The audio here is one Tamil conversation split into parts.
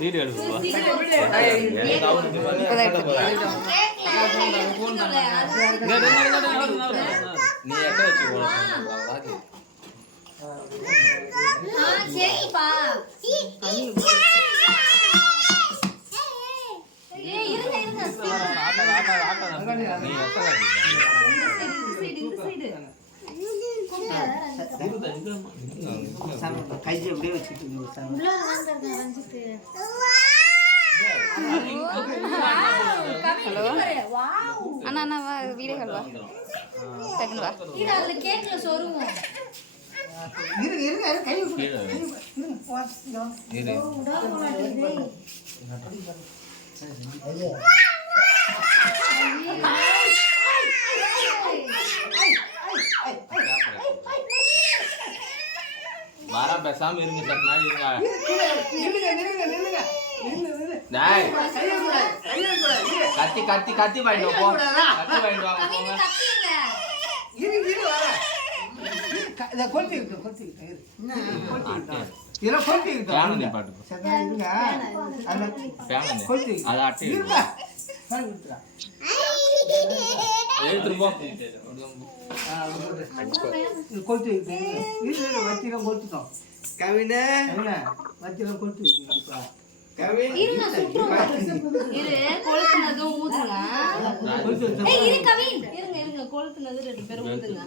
வீடியோ எடுப்பா நீ எட்ட வச்சு சரிப்பா கையை அப்படியே வச்சுட்டு அண்ணா அண்ணா வா வீடியோ கால் வா டக்குனு வா இது அதுல கேக்ல சொருவும் இருங்க கை வாரா பேசாம இருங்க சட் நாள் இருங்க கத்தி கத்தி கத்தி வாங்கிட்டு போ கத்தி வாங்கிட்டு வாங்க போங்க கொளுத்துனது 2 பேரும் ஊதுங்க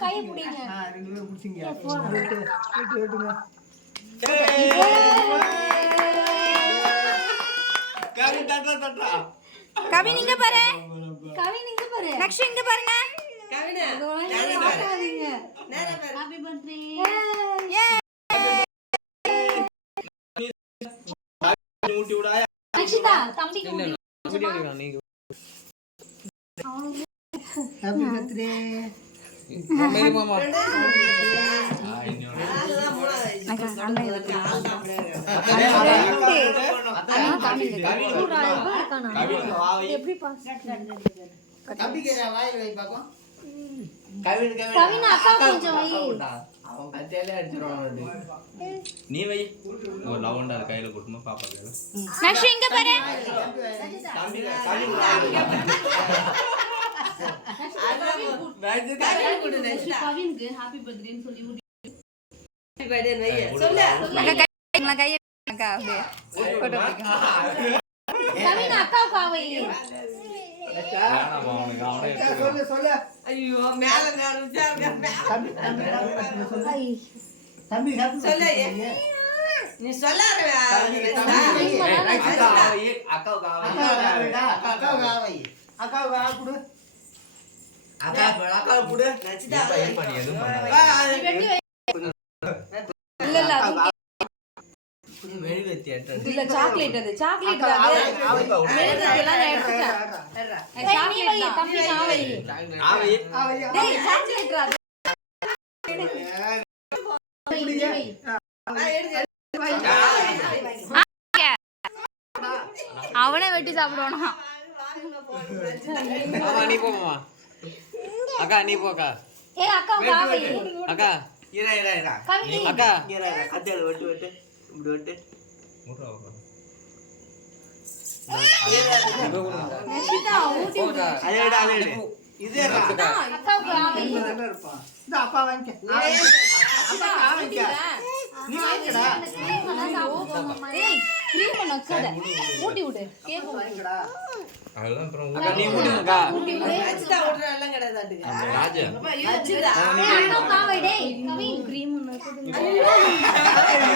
கை பிடிங்க கவின் இங்க பாரு நெக்ஸ்ட் இங்க பாருங்க ஹாப்பி பர்த்டே அக்ஷிதா தம்பி நீங்க ஹாப்பி பர்த்டே மேரி மாமா எப்படி பாஸ் தம்பிக்கு வாய் வை பாப்போம் கவின் அக்கா கொஞ்சம் வை அவன் கத்தியாலே அடிச்சிரோம் நீ வை ஒரு லவண்டா கையில கொடுமா பாப்பா கையில நக்ஷு இங்க பாரு கவினுக்கு ஹாப்பி பர்த்டேன்னு சொல்லி ஹாப்பி பர்த்டே நைய சொல்லு கை அக்கா அப்படியே போட்டோ பிடிக்கும் கவின் அக்காவுக்கு ஆவை சொல்லு ஐயோ மேல தம்பி சொல்லு நீ சொல்லாத இல்ல சாக்லேட் அது சாக்லேட் எல்லாம் எடுத்துட்டேன் நீ வை தம்பி நான் வை டேய் சாக்லேட் ரா அவனே வெட்டி சாப்பிடுவானா நீ போமா அக்கா நீ போக்கா ஏ அக்கா காவை அக்கா இரா அக்கா கத்தியால வெட்டு வெட்டு இப்படி வெட்டு நெஷிதா ஊட்டி விடு அதேடா இதேடா அக்காவுக்கு ஆவை இருப்பான் இந்த அப்பா வாங்கிக்க அப்பா வாங்கிக்க நீ வாங்கிடா ஏய் கிரீம் நக்கட ஊட்டி விடு கேக் வாங்கிடா அதெல்லாம் அப்புறம் நீ ஊட்டுங்கக்கா அச்சிதா ஓடுற எல்லாம் கிடையாதுங்க ராஜா அச்சிதா அக்கா காவை டேய் கவின் கிரீம் நக்கட